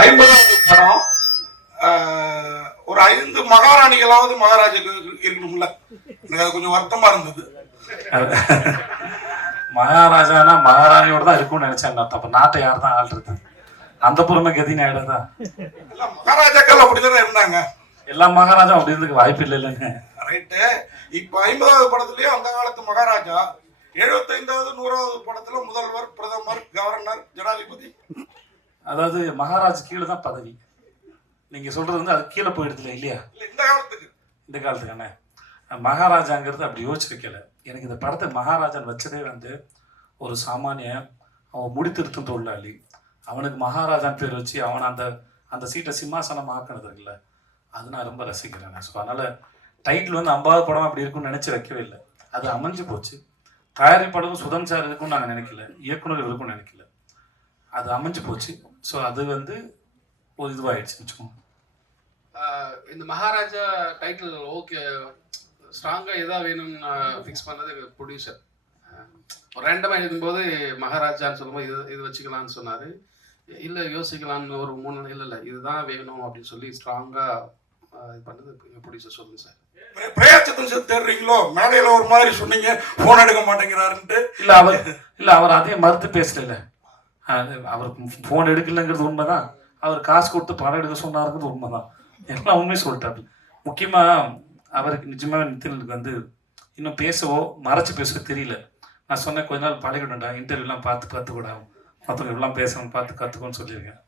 50வது படம் ஒரு 5 மகாராணிகளாவது மகாராஜாக்கு இருக்கணும்ல. எனக்கு அது கொஞ்சம் வருத்தமா இருந்தது. மகாராஜானா மகாராணியோட தான் இருக்கும்னு நினைச்சேன். அப்ப நாட்டை யார் தான் ஆள்றது? அந்த பொறுமை கதின்னு ஆயிடுதா? மகாராஜாக்கள் அப்படிதானே இருந்தாங்க. எல்லா மகாராஜா அப்படி இருந்துக்கு வாய்ப்பு இல்லை இல்லைங்க. ரைட்டு. இப்ப 50வது படத்துலயும் அந்த காலத்து மகாராஜா, 75வது 100வது படத்துல முதல்வர், பிரதமர், கவர்னர், ஜனாதிபதி. அதாவது மகாராஜ் கீழே தான் பதவி. நீங்க சொல்றது வந்து அது கீழே போயிடுதுல இல்லையா? இந்த காலத்துக்கான மகாராஜாங்கிறது அப்படி யோசிச்சு வைக்கல. எனக்கு இந்த படத்தை மகாராஜான் வச்சதே வந்து ஒரு சாமானிய அவன் முடித்திருத்தும் தொழிலாளி, அவனுக்கு மகாராஜான் பேர் வச்சு அவனை அந்த அந்த சீட்டை சிம்மாசனம் ஆக்கினது இருக்குல்ல, அது நான் ரொம்ப ரசிக்கிறேன். ஸோ அதனால டைட்டில் வந்து 50வது படம் அப்படி இருக்கும்னு நினைச்சு வைக்கவே இல்லை. அது அமைஞ்சு போச்சு. தயாரிப்பாளரும் சுதன் சார் இருக்கும்னு நாங்கள் நினைக்கல, இயக்குனர் இருக்கும்னு நினைக்கல, அது அமைஞ்சு போச்சு. ஸோ அது வந்து ஒரு இதுவாகிடுச்சு வச்சுக்கோங்க. இந்த மகாராஜா டைட்டில் ஓகே ஸ்ட்ராங்காக எதாக வேணும்னு ஃபிக்ஸ் பண்ணது ப்ரொடியூசர். ரேண்டமாக இருக்கும்போது மகாராஜான்னு சொல்லும்போது இது வச்சுக்கலான்னு சொன்னார். இல்லை யோசிக்கலான்னு ஒரு 3 இல்லை இதுதான் வேணும் அப்படின்னு சொல்லி ஸ்ட்ராங்காக இது பண்ணது ப்ரொடியூசர். சொல்லுங்கள் சார். பிரயாசத்தை தேடுறீங்களோ? மேடையில் ஒரு மாதிரி சொன்னீங்க, ஃபோன் எடுக்க மாட்டேங்கிறாருன்ட்டு. இல்லை அவர் அதே மறுத்து பேசல. அவருக்கு ஃபோன் எடுக்கலைங்கிறது உண்மைதான். அவர் காசு கொடுத்து படம் எடுக்க சொன்னாருங்கிறது உண்மைதான். எல்லாம் உண்மையை சொல்லிட்டாரு. முக்கியமாக அவருக்கு நிஜமாக நிதினுக்கு வந்து இன்னும் பேசவோ மறைச்சு பேசவோ தெரியல. நான் சொன்னேன் கொஞ்ச நாள் பழகிடும்டா, இன்டர்வியூலாம் பார்த்து கற்றுக்கூடா, மற்றவங்க எல்லாம் பேசணும் பார்த்து கற்றுக்கோன்னு சொல்லியிருக்கேன்.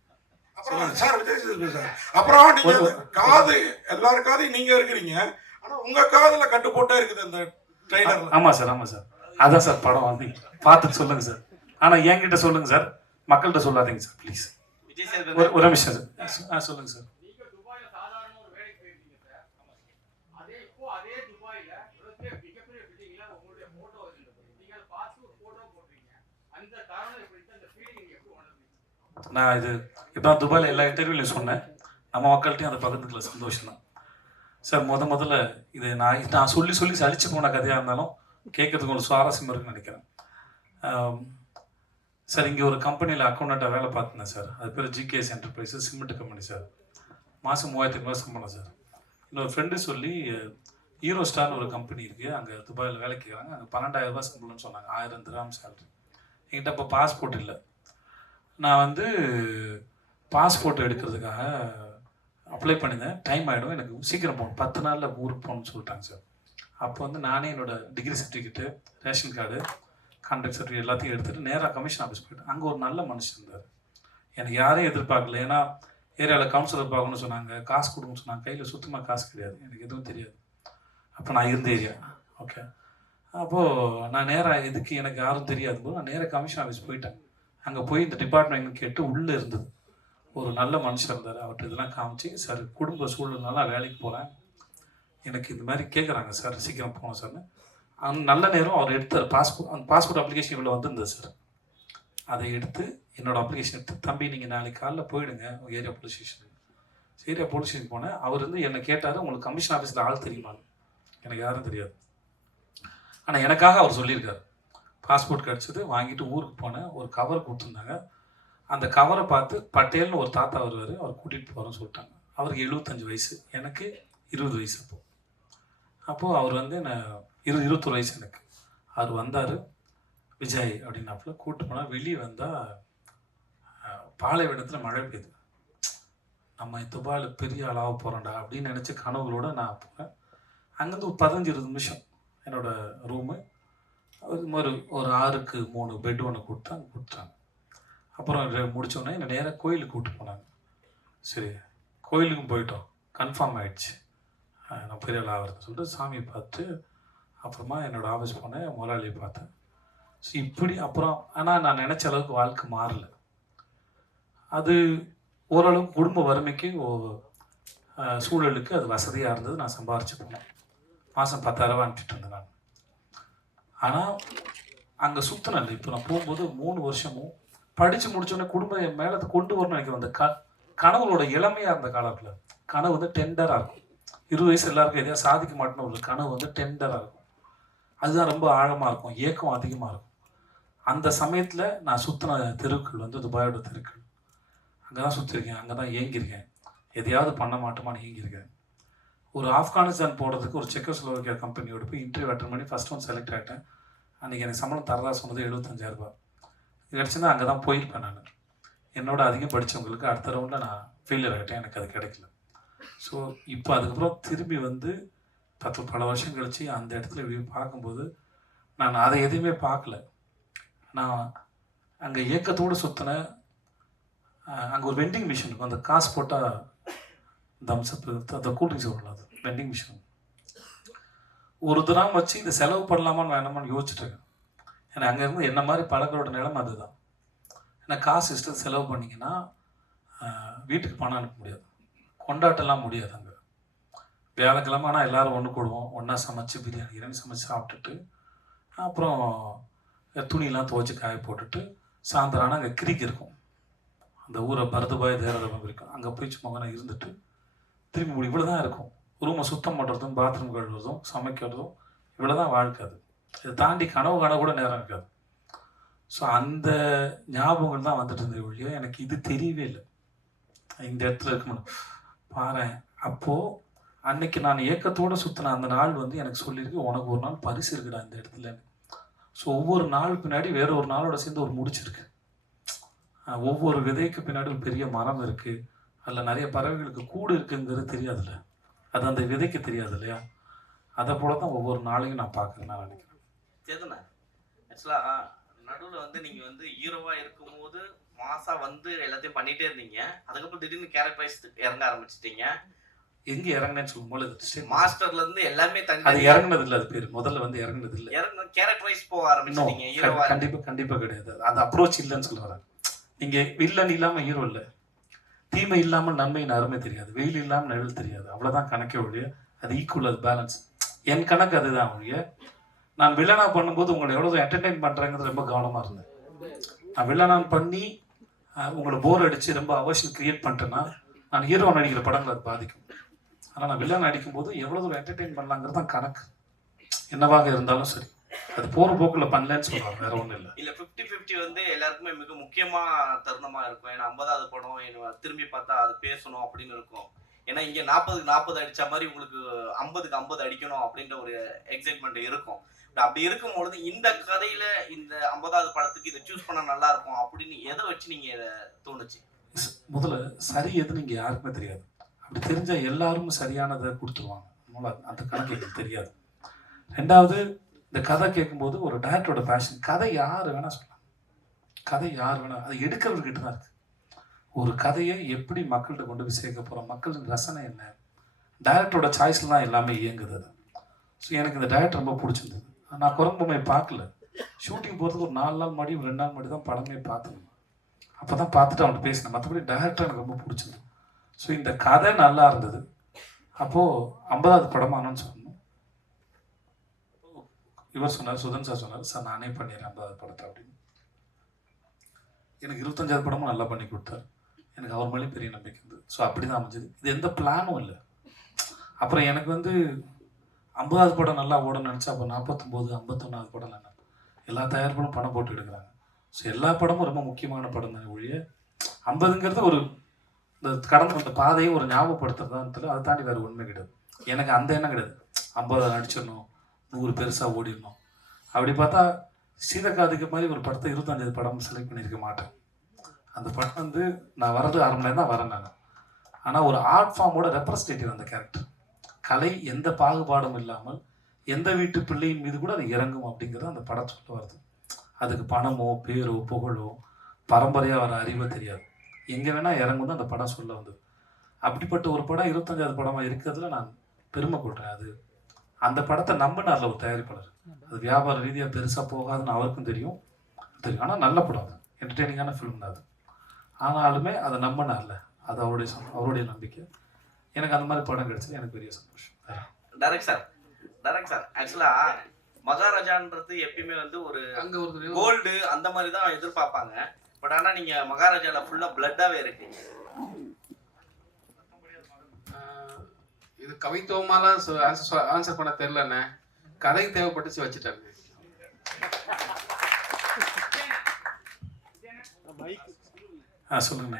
அப்புறம் நீங்க காது எல்லாரும் காதையும் நீங்க இருக்கிறீங்க, ஆனா உங்க காதுல கட்டு போட்டே இருக்குது அந்த ட்ரைலர். ஆமா சார், ஆமா சார், அதான் சார் படம் வந்து பார்த்துட்டு சொல்லுங்க சார். ஆனா என்கிட்ட சொல்லுங்க சார், மக்கள்கிட்ட சொல்லாதீங்க சார் ப்ளீஸ். ஒரு நிமிஷம் சார். சொல்லுங்க சார். நான் இது இப்போ துபாயில் எல்லா இன்டர்வியூலையும் சொன்னேன், நம்ம மக்கள்கிட்டையும் அதை பகிர்ந்துக்கல, சந்தோஷம் தான் சார். முதல்ல இது நான் சொல்லி சலிச்சு போன கதையாக இருந்தாலும் கேட்கறதுக்கு ஒரு சுவாரஸ்யம் இருக்குன்னு நினைக்கிறேன் சார். இங்கே ஒரு கம்பெனியில் அக்கௌண்டண்ட்டாக வேலை பார்த்துனேன் சார். அது பேர் GKS enterprises, cement company sir. மாதம் 3500 சம்பளம் சார். இன்னொரு ஃப்ரெண்டு சொல்லி ஹீரோ ஸ்டார்னு ஒரு கம்பெனி இருக்குது, அங்கே துபாயில் வேலை கேட்குறாங்க, அங்கே 12,000 ரூபாய் சம்பளம்னு சொன்னாங்க, 1000 திராம் சேலரி. என்கிட்ட அப்போ பாஸ்போர்ட் இல்லை. நான் வந்து பாஸ்போர்ட் எடுக்கிறதுக்காக அப்ளை பண்ணியிருந்தேன். டைம் ஆகிடும், எனக்கு சீக்கிரம் போகணும், 10 நாளில் ஊருக்கு போகணும்னு சொல்லிட்டாங்க சார். அப்போ வந்து நானே என்னோடய degree certificate, ration card, contract certificate எல்லாத்தையும் எடுத்துகிட்டு நேராக கமிஷன் ஆஃபீஸ் போய்ட்டேன். அங்கே ஒரு நல்ல மனுஷன் இருந்தார். எனக்கு யாரையும் எதிர்பார்க்கல. ஏன்னா ஏரியாவில் கவுன்சிலர் பார்க்கணும்னு சொன்னாங்க, காசு கொடுங்கன்னு சொன்னாங்க. கையில் சுத்தமாக காசு கிடையாது, எனக்கு எதுவும் தெரியாது. அப்போ நான் இருந்த ஏரியா ஓகே. அப்போது நான் நேராக எதுக்கு எனக்கு யாரும் தெரியாது போது நான் நேராக கமிஷன் ஆஃபீஸ் போயிட்டேன். அங்கே போய் இந்த டிபார்ட்மெண்ட் கேட்டு உள்ளே இருந்தது ஒரு நல்ல மனுஷன் இருந்தார். அவர்கிட்ட இதெல்லாம் காமிச்சு, சார் குடும்ப சூழ்நிலைனால வேலைக்கு போகிறேன், எனக்கு இந்த மாதிரி கேட்குறாங்க சார், சீக்கிரம் போகணும் சார்னு. அந்த நல்ல நேரம் அவர் எடுத்தார் பாஸ்போர்ட். அந்த பாஸ்போர்ட் அப்ளிகேஷன் இவ்வளோ வந்திருந்தது சார். அதை எடுத்து என்னோடய அப்ளிகேஷன் எடுத்து, தம்பி நீங்கள் நாளைக்கு காலைல போயிடுங்க ஏரியா போலீஸ் ஸ்டேஷனுக்கு. ஏரியா போலீஸ் ஸ்டேஷன் போனேன். அவர் வந்து என்னை கேட்டார், உங்களுக்கு கமிஷன் ஆஃபீஸில் ஆள் தெரியுமான்னு. எனக்கு யாரும் தெரியாது, ஆனால் எனக்காக அவர் சொல்லியிருக்காரு. பாஸ்போர்ட் கிடச்சிது, வாங்கிட்டு ஊருக்கு போனேன். ஒரு கவர் கொடுத்துருந்தாங்க. அந்த கவரை பார்த்து பட்டேல்னு ஒரு தாத்தா வருவார், அவர் கூட்டிகிட்டு போகிறோன்னு சொல்லிட்டாங்க. அவருக்கு 75 வயசு, எனக்கு 20 வயசு. அப்போது அவர் வந்து என்ன 21 வயசு எனக்கு. அவர் வந்தார், விஜய் அப்படின்னாப்புல கூப்பிட்டு போனால். வெளியே வந்தால் பாலைவனத்தில் மழை பெய்யுது. நம்ம துபாயில் பெரிய ஆளாக போகிறோம்டா அப்படின்னு நினச்சி கனவுகளோடு நான் போகிறேன். அங்கேருந்து ஒரு 15-20 நிமிஷம் என்னோடய ரூமு. அது மாதிரி ஒரு 6க்கு 3 பெட் ஒன்று கொடுத்தாங்க. அப்புறம் முடித்தோடனே என்னை நேராக கோயிலுக்கு கூப்பிட்டு போனாங்க. சரி, கோயிலுக்கும் போயிட்டோம், கன்ஃபார்ம் ஆகிடுச்சு நான் பெரிய ஆள் ஆகிறதுன்னு சொல்லிட்டு சாமியை பார்த்து அப்புறமா என்னோடய ஆஃபீஸ் போனேன், முதலாளியை பார்த்தேன். ஸோ இப்படி அப்புறம் ஆனால் நான் நினச்ச அளவுக்கு வாழ்க்கை மாறல. அது ஓரளவுக்கு குடும்ப வறுமைக்கு சூழலுக்கு அது வசதியாக இருந்தது. நான் சம்பாரிச்சு போனேன். மாதம் 10,000 ரூபா அனுப்பிட்டு இருந்தேன் நான். ஆனால் அங்கே சுற்றினேன். இப்போ நான் போகும்போது 3 வருஷமும் படித்து முடித்தோடனே குடும்பம் என் மேலே கொண்டு வரணும்னு நினைக்கிறேன். அந்த கனவுகளோட இளமையாக இருந்த காலத்தில் கனவு வந்து டெண்டராக இருக்கும். 20 வயசு எல்லாருக்கும் எதையா சாதிக்க மாட்டேன்னு ஒரு கனவு வந்து டெண்டராக இருக்கும். அதுதான் ரொம்ப ஆழமாக இருக்கும், ஏக்கம் அதிகமாக இருக்கும். அந்த சமயத்தில் நான் சுற்றின தெருக்கள் வந்து துபாயோட தெருக்கள். அங்கே தான் சுற்றிருக்கேன், அங்கே தான் ஏங்கியிருக்கேன், எதையாவது பண்ண மாட்டோமான்னு ஏங்கியிருக்கேன். ஒரு ஆப்கானிஸ்தான் போகிறதுக்கு ஒரு செக்கோஸ்லோவாக்கியா கம்பெனியோட போய் இன்டர்வியூ அட்டன் பண்ணி ஃபஸ்ட் ஒன் செலக்ட் ஆகிட்டேன். அன்றைக்கி எனக்கு சம்பளம் தரதா சொன்னது 75,000 ரூபாய். இது கிடச்சிருந்தா அங்கே தான் போயிருப்பேன் நான். என்னோட அதிகம் படித்தவங்களுக்கு அடுத்த ரவுண்டில் நான் ஃபெயிலியர் ஆகிட்டேன், எனக்கு அது கிடைக்கல. ஸோ இப்போ அதுக்கப்புறம் திரும்பி வந்து பல வருஷம் கழித்து அந்த இடத்துல பார்க்கும்போது நான் அதை எதுவுமே பார்க்கல. நான் அங்கே ஏக்கத்தோடு சுற்றினேன். அங்கே ஒரு வெண்டிங் மிஷின் இருக்கும், அந்த காசு போட்டால் தம்ஸ்அப்பு அந்த கூல்ட்ரிங்க்ஸ் வரல, அது வெண்டிங் மிஷின். ஒரு தினம் வச்சு இதை செலவு பண்ணலாமான்னு வேணாமான்னு யோசிச்சுட்டு இருக்கேன். ஏன்னா அங்கே இருந்து என்ன மாதிரி பழங்களோட நிலைமை அதுதான். ஏன்னா காசு இஷ்டம் செலவு பண்ணிங்கன்னா வீட்டுக்கு பணம் அனுப்ப முடியாது, கொண்டாட்டெல்லாம் முடியாது. அங்கே வியாழக்கிழமை ஆனால் எல்லோரும் ஒன்று கூடுவோம், ஒன்றா சமைச்சு பிரியாணி சமைச்சு சாப்பிட்டுட்டு அப்புறம் துணியெல்லாம் துவைச்சி காய போட்டுட்டு சாயந்தரம் ஆனால் அங்கே கிரிக் இருக்கும், அந்த ஊரை பரதுபாய் தேரதபம் இருக்கும், அங்கே போய் சும்மா இருந்துட்டு திரும்பி முடி இவ்வளோ தான் இருக்கும். ரூமை சுத்தம் பண்ணுறதும் பாத்ரூம் கழுவுறதும் சமைக்கிறதும் இவ்வளோ தான் வாழ்க்கை. அது இதை தாண்டி கனவு கூட நேரம் இருக்காது. ஸோ அந்த ஞாபகங்கள் தான் வந்துட்டு இருந்தது ஒழிய எனக்கு இது தெரியவே இல்லை, இந்த இடத்துல இருக்கணும் பாரு. அப்போது அன்னைக்கு நான் ஏக்கத்தோடு சுற்றின அந்த நாள் வந்து எனக்கு சொல்லியிருக்கு, உனக்கு ஒரு நாள் பரிசு இருக்குடா இந்த இடத்துல. ஸோ ஒவ்வொரு நாள் பின்னாடி வேற ஒரு நாளோட சேர்ந்து ஒரு முடிச்சிருக்கு. ஒவ்வொரு விதைக்கு பின்னாடி ஒரு பெரிய மரம் இருக்குது, அதில் நிறைய பறவைகளுக்கு கூடு இருக்குங்கிறது தெரியாதுல்ல, அது அந்த விதைக்கு தெரியாது இல்லையா? அதை போல தான் ஒவ்வொரு நாளையும் நான் பார்க்குறேன், நான் நினைக்கிறேன். சரிண்ணா, ஆக்சுவலாக நடுவில் வந்து நீங்கள் வந்து ஹீரோவாக இருக்கும்போது மாசா வந்து எல்லாத்தையும் பண்ணிகிட்டே இருந்தீங்க. அதுக்கப்புறம் திடீர்னு கேரக்டர் வைஸ் இறங்க ஆரம்பிச்சிட்டீங்க. எங்கே இறங்கினேன்னு சொல்லும்போது மாஸ்டர்லேருந்து எல்லாமே தனி அது இறங்குனது இல்லை, அது பேர் முதல்ல வந்து இறங்குனது இல்லை, கேரக்டர் வைஸ் போக ஆரம்பிச்சிட்டீங்க ஹீரோவா. கண்டிப்பாக கிடையாது, அது அப்ரோச் இல்லைன்னு சொல்ல வரேன். நீங்கள் வில்லன் இல்லாமல் ஹீரோ இல்லை, தீமை இல்லாமல் நன்மையின் அருமை தெரியாது, வெயில் இல்லாமல் நிழல் தெரியாது, அவ்வளோதான் கணக்கே ஒழிய. அது ஈக்குவல், அது பேலன்ஸ். என் கணக்கு அதுதான் ஒழிய. நான் வில்லனாக பண்ணும்போது உங்களை எவ்வளோ என்டர்டெயின் பண்ணுறேங்கிறது ரொம்ப கவனமாக இருந்தேன். நான் வில்லனாக பண்ணி உங்களை போர் அடித்து ரொம்ப அவசியம் கிரியேட் பண்ணிட்டேன்னா நான் ஹீரோ நடிக்கிற படங்கள் அது பாதிக்கும். ஆனால் நான் வில்லன் நடிக்கும்போது எவ்வளோ தூரம் என்டர்டெயின் பண்ணலாங்கிறது தான் கணக்கு, என்னவாக இருந்தாலும் சரி. அது போகிற போக்கில் பண்ணலன்னு சொல்லுவாங்க, வேற ஒன்றும் இல்லை. இல்லை 50-50 வந்து எல்லாருக்குமே மிக முக்கியமாக தருணமாக இருக்கும். ஏன்னா 50வது படம் என்ன திரும்பி பார்த்தா அது பேசணும் அப்படின்னு இருக்கும். ஏன்னா இங்கே 40க்கு 40 அடித்த மாதிரி உங்களுக்கு 50க்கு 50 அடிக்கணும் அப்படின்ற ஒரு எக்ஸைட்மெண்ட் இருக்கும். அப்படி இருக்கும்பொழுது இந்த கதையில் இந்த 50வது படத்துக்கு இதை சூஸ் பண்ண நல்லா இருக்கும் அப்படின்னு எதை வச்சு நீங்கள் இதை தோணுச்சு? முதல்ல சரி எதுன்னு இங்கே யாருக்குமே தெரியாது. அப்படி தெரிஞ்சால் எல்லாரும் சரியானதை கொடுத்துருவாங்க, அந்த கணக்கு எனக்கு தெரியாது. ரெண்டாவது, இந்த கதை கேட்கும்போது ஒரு டைரக்டரோட பேஷன், கதை யார் வேணால் சொல்லலாம், கதை யார் வேணால், அது எடுக்கிறவர்கிட்ட தான் இருக்குது. ஒரு கதையை எப்படி மக்கள்கிட்ட கொண்டு போய் சேர்க்க போகிறோம், மக்களின் ரசனை என்ன, டைரக்டரோட சாய்ஸில் தான் எல்லாமே இயங்குது. அது ஸோ எனக்கு இந்த டைரக்டர் ரொம்ப பிடிச்சிருந்தது. நான் குரம்புமை பார்க்கல, ஷூட்டிங் போகிறதுக்கு ஒரு 4 நாள் முன்னாடி 2 நாள் முன்னாடி தான் படமே பார்த்தேன். அப்போ தான் பார்த்துட்டு அவன்கிட்ட பேசினேன். மற்றபடி டைரக்டர் எனக்கு ரொம்ப பிடிச்சிருந்தது. ஸோ இந்த கதை நல்லா இருந்தது. அப்போது 50வது படமானு சொல்லணும். இவர் சொன்னார், சுதன் சார் சொன்னார், சார் நானே பண்ணிடுறேன் 50வது படத்தை அப்படின்னு. எனக்கு 25வது படமும் நல்லா பண்ணி கொடுத்தார். எனக்கு அவர் மேலேயும் பெரிய நம்பிக்கை இருந்தது. ஸோ அப்படி தான் அமைஞ்சது. இது எந்த பிளானும் இல்லை. அப்புறம் எனக்கு வந்து 50வது படம் நல்லா ஓடணும்னு நினச்சா அப்போ 49, 51வது படம் என்ன எல்லா தயாரிப்புகளும் பணம் போட்டு எடுக்கிறாங்க. ஸோ எல்லா படமும் ரொம்ப முக்கியமான படம் தான் ஒழிய 50ங்கிறது ஒரு இந்த கடந்து வந்த பாதையை ஒரு ஞாபகப்படுத்துறதான்னு அதை தாண்டி வேறு உண்மை கிடையாது. எனக்கு அந்த எண்ணம் கிடையாது 50 நடிச்சிடணும், 100 பெருசாக ஓடிடணும். அப்படி பார்த்தா சீதக்காதுக்கு மாதிரி ஒரு படத்தை 25வது படம் செலக்ட் பண்ணியிருக்க மாட்டேன். அந்த படம் வந்து நான் வர்றது 1/2 மணி நேரம் தான் வரேன் நான். ஆனால் ஒரு ஆர்ட் ஃபார்மோட ரெப்ரஸன்டேட்டிவ் அந்த கேரக்டர். கலை எந்த பாகுபாடும் இல்லாமல் எந்த வீட்டு பிள்ளையின் மீது கூட அது இறங்கும் அப்படிங்கிறது அந்த படம் சொல்ல வருது. அதுக்கு பணமோ பேரோ புகழோ பரம்பரையாக வர அறிவோ தெரியாது, எங்கே வேணால் இறங்கும் தான் அந்த படம் சொல்ல வந்தது. அப்படிப்பட்ட ஒரு படம் 25வது படமாக இருக்கிறதுல நான் பெருமை கொள்கிறேன். அது அந்த படத்தை நம்பினார்ல ஒரு தயாரிப்பாளர், அது வியாபார ரீதியாக பெருசாக போகாதுன்னு அவருக்கும் தெரியும். ஆனால் நல்ல படம், அது என்டர்டெய்னிங்கான ஃபிலிம் தான் அது. ஆனாலுமே அதை நம்பினார்ல, அது அவருடைய நம்பிக்கை. எனக்கு அந்த மாதிரி படம் கிடைச்சது எனக்கு பெரிய சந்தோஷம். டைரக்ட் சார் ஆக்சுவலா மகாராஜான்றது எப்பயுமே வந்து ஒரு அங்க ஒரு கோல்டு அந்த மாதிரி தான் எதிர்பார்ப்பாங்க. பட் ஆனா நீங்க மகாராஜால ஃபுல்லா பிளட்டாவே இருக்கு. இது கவித்துவமால ஆன்சர் பண்ண தெரியலண்ணே, கதை தேவைப்பட்டுச்சு வச்சுட்டாங்க. சொல்லுங்க.